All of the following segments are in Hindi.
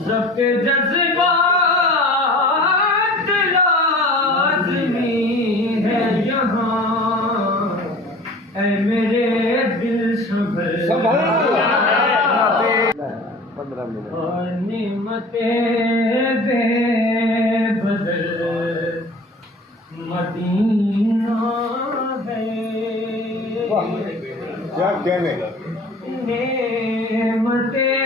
ज़ब्ते जज़्बात लाज़मी है यहाँ, ऐ मेरे दिल संभल और निमतें बेबदल मदीना है। क्या कहने नेमतें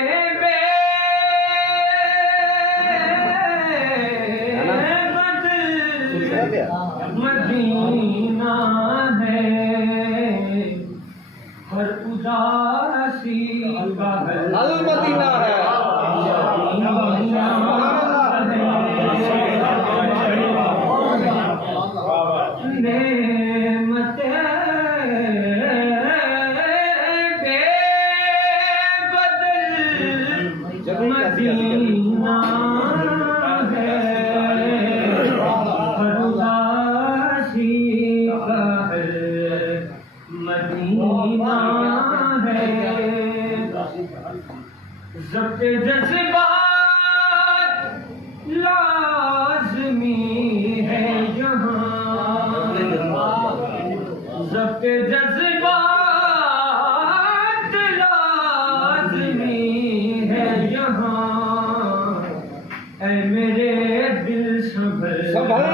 मदीना है, हर उदासी का अल मदीना है। मदीना है, हर उदासी का मदीना है। ज़ब्ते जज़्बात लाज़मी है यहाँ, ज़ब्ते जज़्बात लाज़मी है यहाँ, ऐ मेरे दिल संभल। सुभान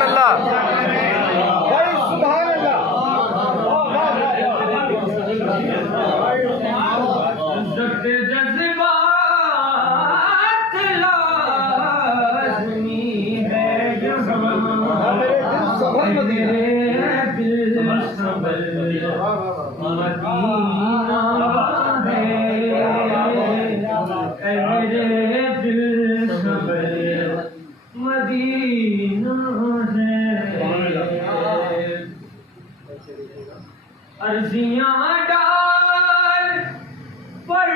अल्लाह। ज़ब्ते जज़्बात लाज़मी है यहाँ, मेरे दिल संभल मदीना है, ऐ मेरे दिल संभल मदीना है। अर्ज़ियाँ डाल पर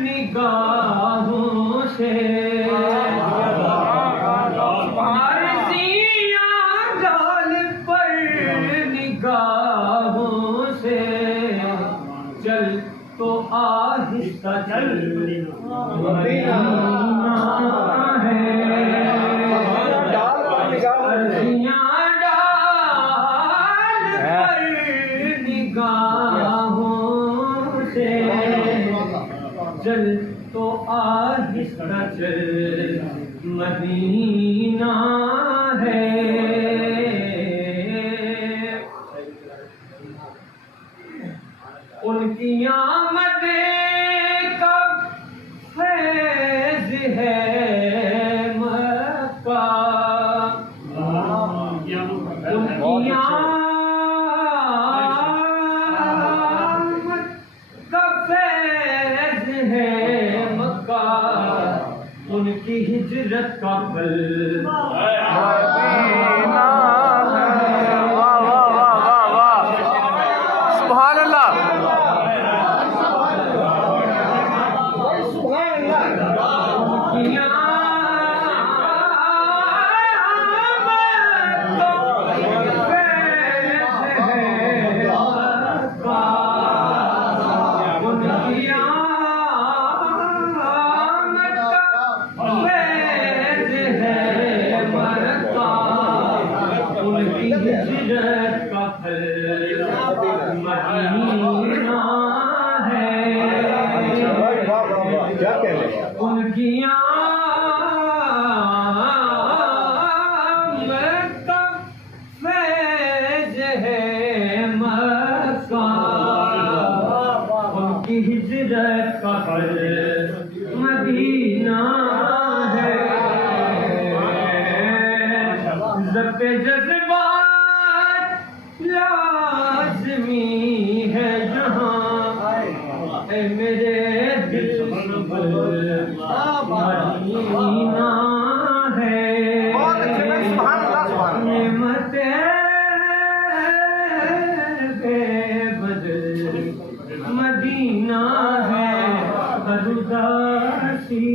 निगाहों से, अर्ज़ियाँ डाल पर निगाहों से, चल तो आहिस्ता चल मदीना है। अर्ज़ियाँ डाल पर निगाहों से, चल तो आहिस्ता चल मदीना है। उनकी आमदें का फैज़ है मक्का, उनकी आमद का फैज़ है मक्का, उनकी हिजरत का फल हिजरत का फल मदीना है। उनकी आमद का फैज़ है मक्का, उनकी हिजरत का फल मदीना है। ज़ब्ते जज़्बात लाज़मी है यहाँ, ऐ मेरे दिल संभल मदीना है। नेमतें बेबदल मदीना है, हर उदासी